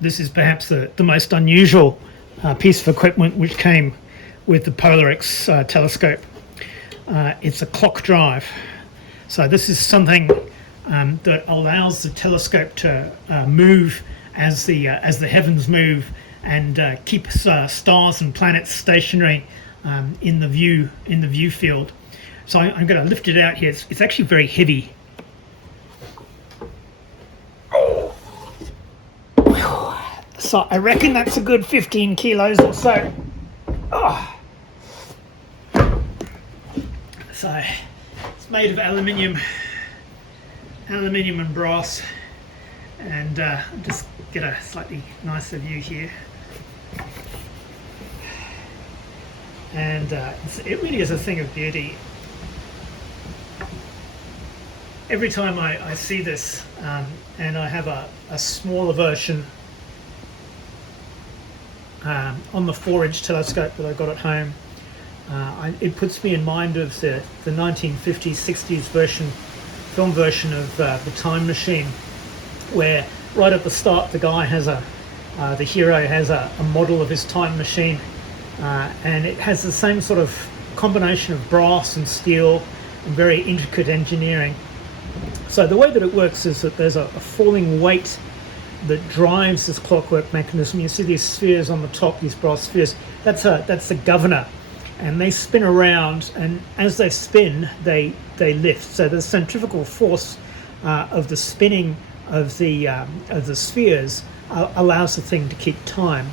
This is perhaps the most unusual piece of equipment which came with the Polarex telescope. It's a clock drive. So this is something that allows the telescope to move as the heavens move, and keeps stars and planets stationary in the view field. So I'm going to lift it out here. It's actually very heavy. So I reckon that's a good 15 kilos or so. Oh. So it's made of aluminium and brass, and just get a slightly nicer view here. And it really is a thing of beauty. Every time I see this, and I have a smaller version on the 4-inch telescope that I got at home, it puts me in mind of the 1950s, 60s film version of The Time Machine, where right at the start the guy has the hero has a model of his time machine, and it has the same sort of combination of brass and steel and very intricate engineering. So the way that it works is that there's a falling weight that drives this clockwork mechanism. You see these spheres on the top, these brass spheres. That's the governor, and they spin around, and as they spin, they lift. So the centrifugal force of the spinning of the spheres allows the thing to keep time.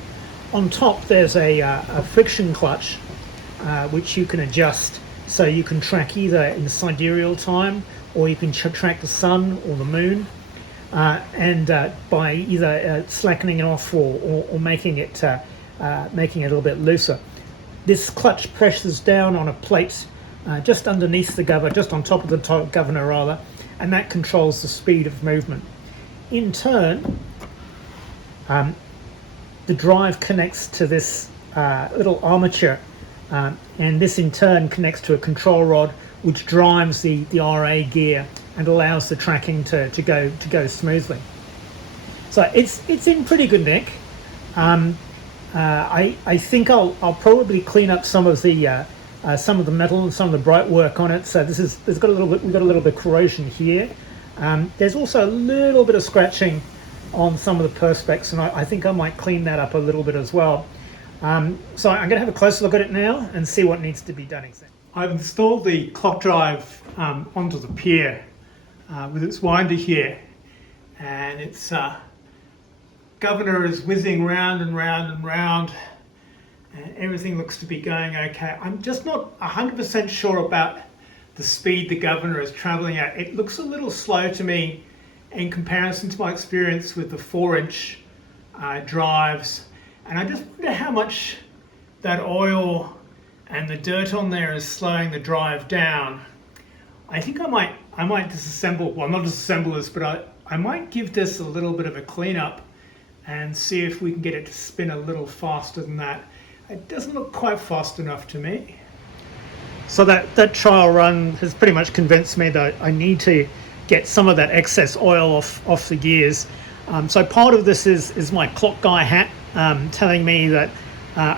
On top, there's a friction clutch which you can adjust, so you can track either in sidereal time, or you can track the sun or the moon, and by either slackening it off or making it a little bit looser. This clutch presses down on a plate just underneath the governor, just on top of the governor rather, and that controls the speed of movement. In turn, the drive connects to this little armature, and this in turn connects to a control rod which drives the RA gear and allows the tracking to go smoothly. So it's in pretty good nick. I think I'll probably clean up some of the metal and some of the bright work on it. So we've got a little bit of corrosion here. There's also a little bit of scratching on some of the perspex, and I think I might clean that up a little bit as well. So I'm going to have a closer look at it now and see what needs to be done exactly. I've installed the clock drive onto the pier with its winder here, and its governor is whizzing round and round and round, and everything looks to be going okay. I'm just not 100% sure about the speed the governor is traveling at. It looks a little slow to me in comparison to my experience with the 4-inch drives, and I just wonder how much that oil and the dirt on there is slowing the drive down. I think I might disassemble, well, not disassemble this, but I might give this a little bit of a cleanup and see if we can get it to spin a little faster than that. It doesn't look quite fast enough to me. So that trial run has pretty much convinced me that I need to get some of that excess oil off the gears. So part of this is my clock guy hat telling me that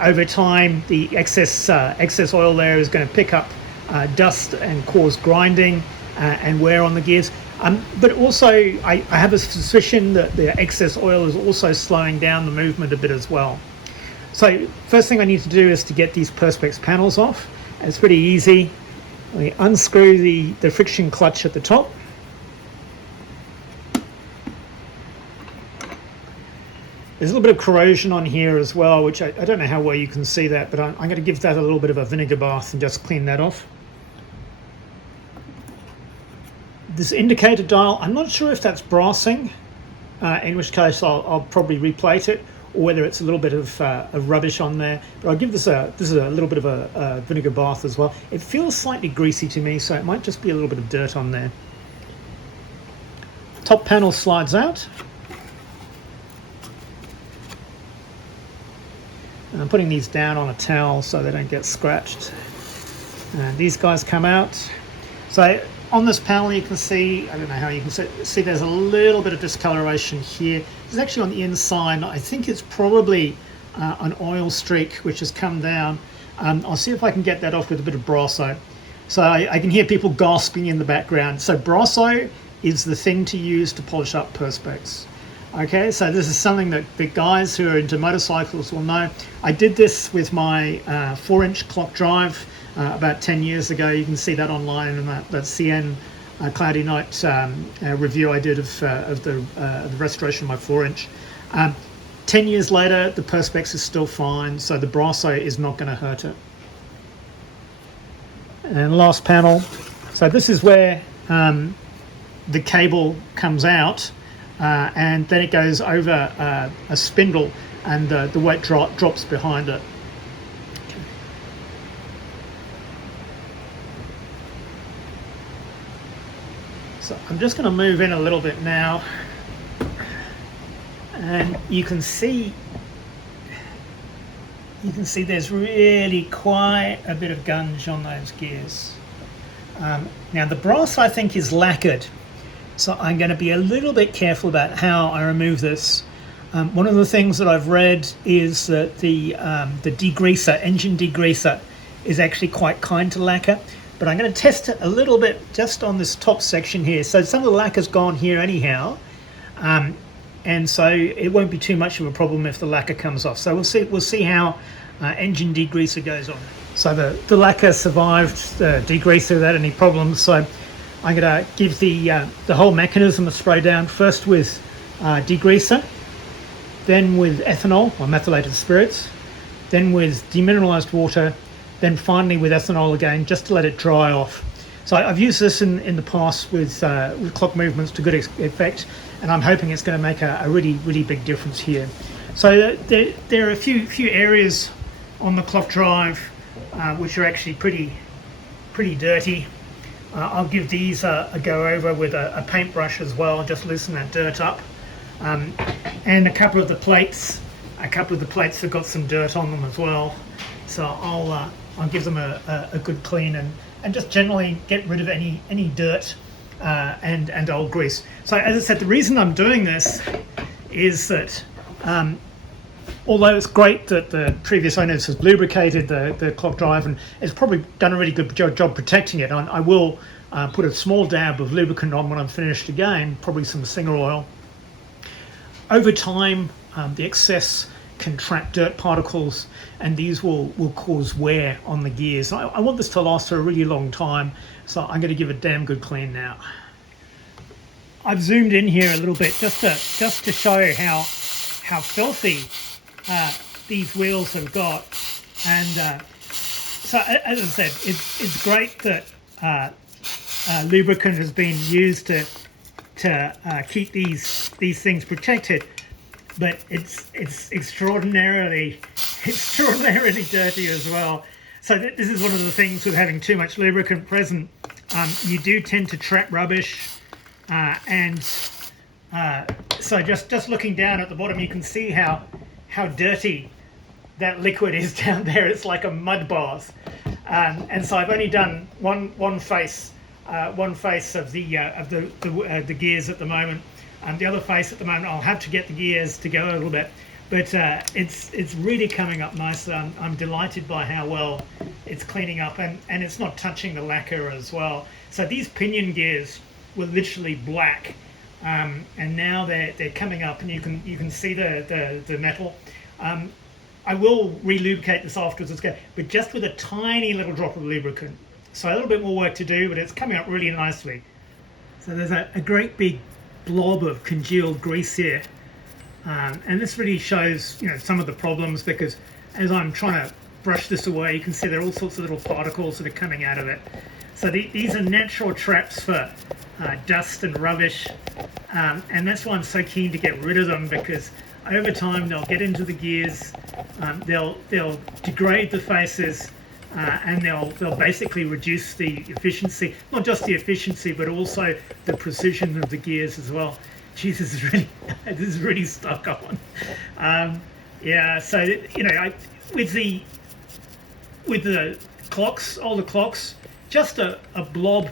over time the excess oil there is going to pick up dust and cause grinding and wear on the gears. But also I have a suspicion that the excess oil is also slowing down the movement a bit as well. So first thing I need to do is to get these perspex panels off. It's pretty easy. We unscrew the friction clutch at the top. There's a little bit of corrosion on here as well, which I don't know how well you can see that, but I'm going to give that a little bit of a vinegar bath and just clean that off. This indicator dial, I'm not sure if that's brassing, in which case I'll probably replate it, or whether it's a little bit of rubbish on there. But I'll give this a little bit of a vinegar bath as well. It feels slightly greasy to me, so it might just be a little bit of dirt on there. Top panel slides out. And I'm putting these down on a towel so they don't get scratched. And these guys come out. So on this panel you can see, I don't know how you can see there's a little bit of discoloration here. It's actually on the inside. I think it's probably an oil streak which has come down. I'll see if I can get that off with a bit of Brasso. So I can hear people gasping in the background. So Brasso is the thing to use to polish up Perspex. Okay, so this is something that the guys who are into motorcycles will know. I did this with my 4-inch clock drive about 10 years ago. You can see that online in that CN Cloudy Night review I did of the restoration of my 4-inch. 10 years later, the Perspex is still fine, so the Brasso is not going to hurt it. And last panel. So this is where the cable comes out, and then it goes over a spindle, and the weight drops behind it. So I'm just going to move in a little bit now, and you can see there's really quite a bit of gunge on those gears. Now the brass I think is lacquered, so I'm going to be a little bit careful about how I remove this. One of the things that I've read is that the degreaser, engine degreaser, is actually quite kind to lacquer, but I'm going to test it a little bit just on this top section here. So some of the lacquer's gone here anyhow, and so it won't be too much of a problem if the lacquer comes off. So we'll see how engine degreaser goes on. So the lacquer survived the degreaser without any problems. So I'm going to give the whole mechanism a spray down, first with degreaser, then with ethanol or methylated spirits, then with demineralized water, then finally with ethanol again, just to let it dry off. So I've used this in the past with clock movements to good effect, and I'm hoping it's going to make a really big difference here. So there are a few areas on the clock drive which are actually pretty dirty. I'll give these a go over with a paintbrush as well, just loosen that dirt up. And a couple of the plates have got some dirt on them as well. So I'll give them a good clean and just generally get rid of any dirt and old grease. So as I said, the reason I'm doing this is that although it's great that the previous owners has lubricated the clock drive and has probably done a really good job protecting it, I will put a small dab of lubricant on when I'm finished again, probably some Singer oil. Over time, the excess can trap dirt particles, and these will cause wear on the gears. I want this to last for a really long time, so I'm going to give it a damn good clean now. I've zoomed in here a little bit just to show how filthy these wheels have got, and so as I said, it's great that lubricant has been used to keep these things protected, but it's extraordinarily dirty as well. So this is one of the things with having too much lubricant present. You do tend to trap rubbish, and so just looking down at the bottom, you can see how dirty that liquid is down there. It's like a mud bath, and so I've only done one face of the gears at the moment. The other face at the moment, I'll have to get the gears to go a little bit, but it's really coming up nicely. I'm delighted by how well it's cleaning up, and it's not touching the lacquer as well. So these pinion gears were literally black, and now they're coming up, and you can see the metal. I will relubricate this afterwards, but just with a tiny little drop of lubricant. So a little bit more work to do, but it's coming up really nicely. So there's a great big blob of congealed grease here, and this really shows some of the problems, because as I'm trying to brush this away, you can see there are all sorts of little particles that are coming out of it. So these are natural traps for dust and rubbish, and that's why I'm so keen to get rid of them, because over time they'll get into the gears, they'll degrade the faces, and they'll basically reduce the efficiency, not just the efficiency, but also the precision of the gears as well. Jeez, this is really stuck on. Yeah, so with the clocks, older clocks, just a blob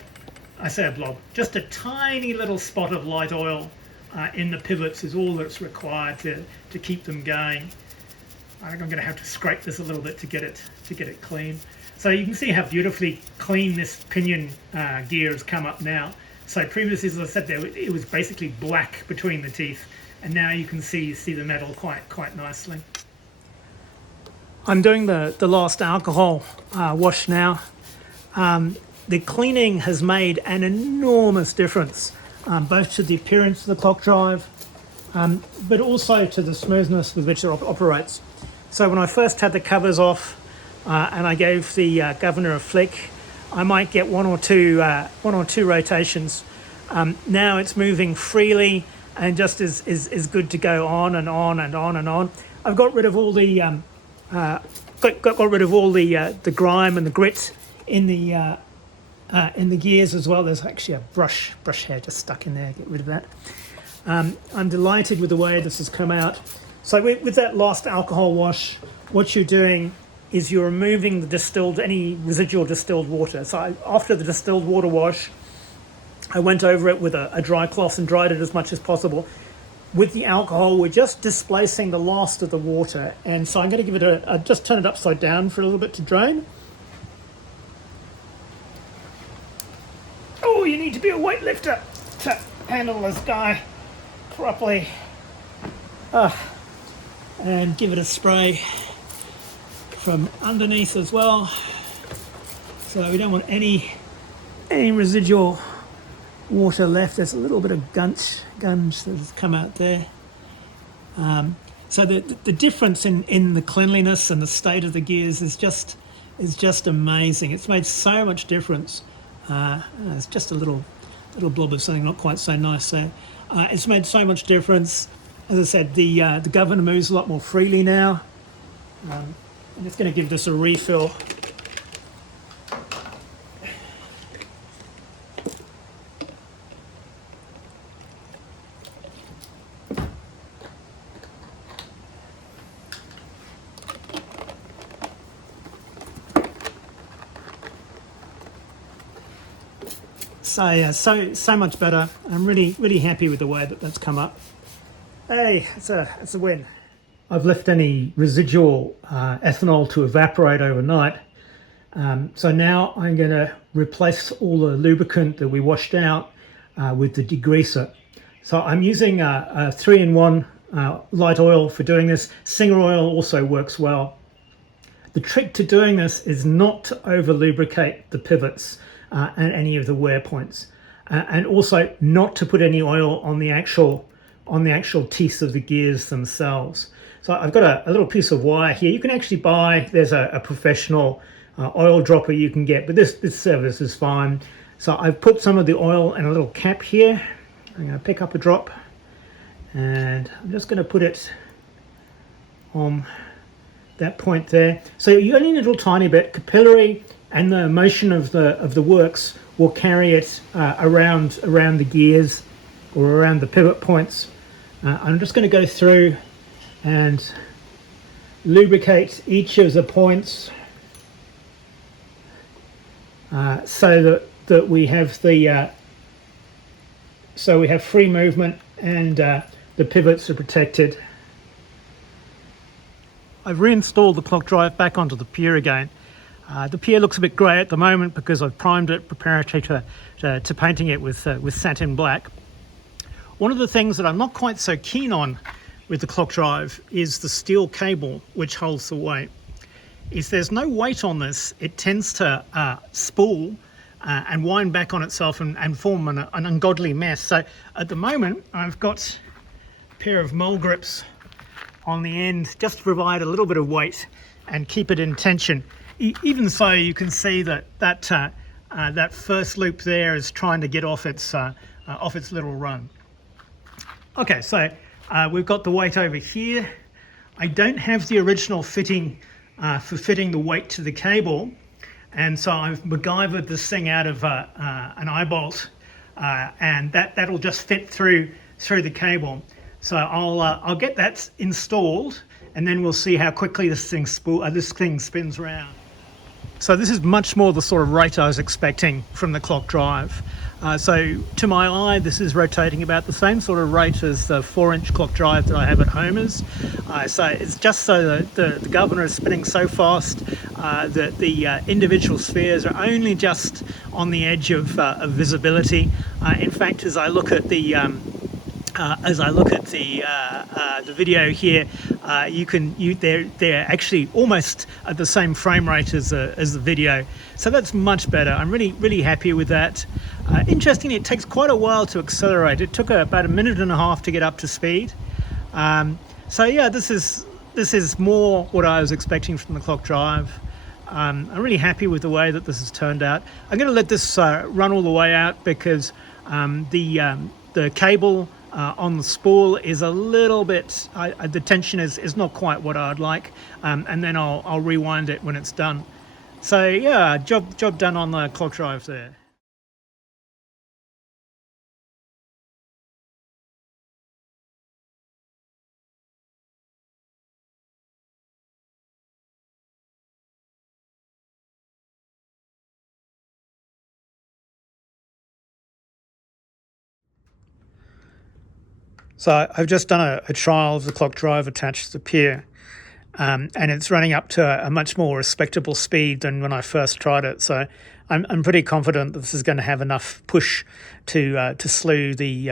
I say a blob, just a tiny little spot of light oil in the pivots is all that's required to keep them going. I think I'm going to have to scrape this a little bit to get it clean. So you can see how beautifully clean this pinion gear has come up now. So previously, as I said there, it was basically black between the teeth, and now you can see the metal quite nicely. I'm doing the last alcohol wash now. The cleaning has made an enormous difference, both to the appearance of the clock drive, but also to the smoothness with which it operates. So when I first had the covers off and I gave the governor a flick, I might get one or two rotations. Now it's moving freely and just is good to go on and on and on and on. I've got rid of all the got rid of all the grime and the grit in the gears as well. There's actually a brush hair just stuck in there. Get rid of that. I'm delighted with the way this has come out. So with that last alcohol wash, what you're doing is you're removing the any residual distilled water. So after the distilled water wash, I went over it with a dry cloth and dried it as much as possible. With the alcohol, we're just displacing the last of the water. And so I'm going to give it just turn it upside down for a little bit to drain. Oh, you need to be a weightlifter to handle this guy properly. And give it a spray from underneath as well. So we don't want any residual water left. There's a little bit of gunge that has come out there. So the difference in the cleanliness and the state of the gears is just amazing. It's made so much difference. It's just a little blob of something not quite so nice there. It's made so much difference. As I said, the governor moves a lot more freely now. I'm just going to give this a refill. So much better. I'm really happy with the way that's come up. Hey, it's a win. I've left any residual ethanol to evaporate overnight. So now I'm going to replace all the lubricant that we washed out with the degreaser. So I'm using a 3-in-1 light oil for doing this. Singer oil also works well. The trick to doing this is not to over lubricate the pivots and any of the wear points, and also not to put any oil on the actual teeth of the gears themselves. So I've got a little piece of wire here. You can actually buy, there's a professional oil dropper you can get, but this service is fine. So I've put some of the oil in a little cap here. I'm going to pick up a drop and I'm just going to put it on that point there. So you only need a little tiny bit. Capillary and the motion of the works will carry it around the gears or around the pivot points. I'm just going to go through and lubricate each of the points so that we have we have free movement and the pivots are protected. I've reinstalled the clock drive back onto the pier again. The pier looks a bit grey at the moment because I've primed it preparatory to painting it with satin black. One of the things that I'm not quite so keen on with the clock drive is the steel cable which holds the weight. If there's no weight on this, it tends to spool and wind back on itself and form an ungodly mess. So at the moment I've got a pair of mole grips on the end just to provide a little bit of weight and keep it in tension. Even so, you can see that first loop there is trying to get off its little run. Okay, so we've got the weight over here. I don't have the original fitting for fitting the weight to the cable, and so I've MacGyvered this thing out of an eye bolt, and that'll just fit through the cable. So I'll get that installed, and then we'll see how quickly this thing spins around. So this is much more the sort of rate I was expecting from the clock drive. So to my eye, this is rotating about the same sort of rate as the 4-inch clock drive that I have at home is. So it's just so that the governor is spinning so fast that the individual spheres are only just on the edge of visibility. In fact, as I look at the video here, they're actually almost at the same frame rate as the video, so that's much better. I'm really happy with that. Interestingly, it takes quite a while to accelerate. It took about a minute and a half to get up to speed. So yeah, this is more what I was expecting from the clock drive. I'm really happy with the way that this has turned out. I'm going to let this run all the way out because the cable on the spool is a little bit, the tension is not quite what I'd like, and then I'll rewind it when it's done. So yeah, job done on the clock drive there. So I've just done a trial of the clock drive attached to the pier, and it's running up to a much more respectable speed than when I first tried it. So I'm pretty confident that this is going to have enough push to slew the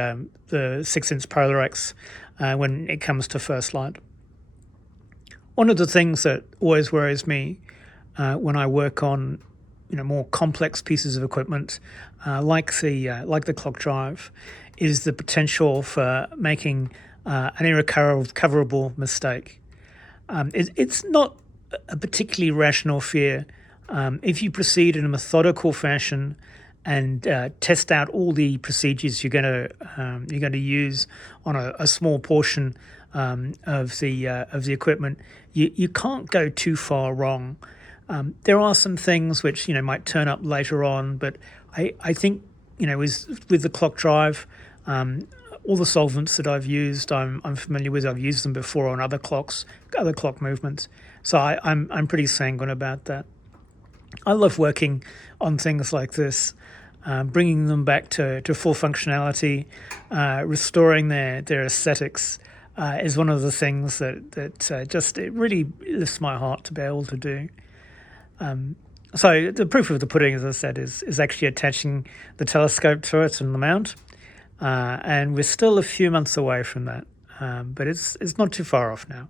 6-inch Polarex when it comes to first light. One of the things that always worries me when I work on more complex pieces of equipment like the clock drive is the potential for making an irrecoverable mistake. It's not a particularly rational fear. If you proceed in a methodical fashion and test out all the procedures you're going to use on a small portion of the equipment, you can't go too far wrong. There are some things which might turn up later on, but I think with the clock drive, all the solvents that I've used, I'm familiar with. I've used them before on other clock movements, so I'm pretty sanguine about that. I love working on things like this, bringing them back to full functionality, restoring their aesthetics. Is one of the things that just it really lifts my heart to be able to do. So the proof of the pudding, as I said, is actually attaching the telescope to it and the mount, and we're still a few months away from that, but it's not too far off now.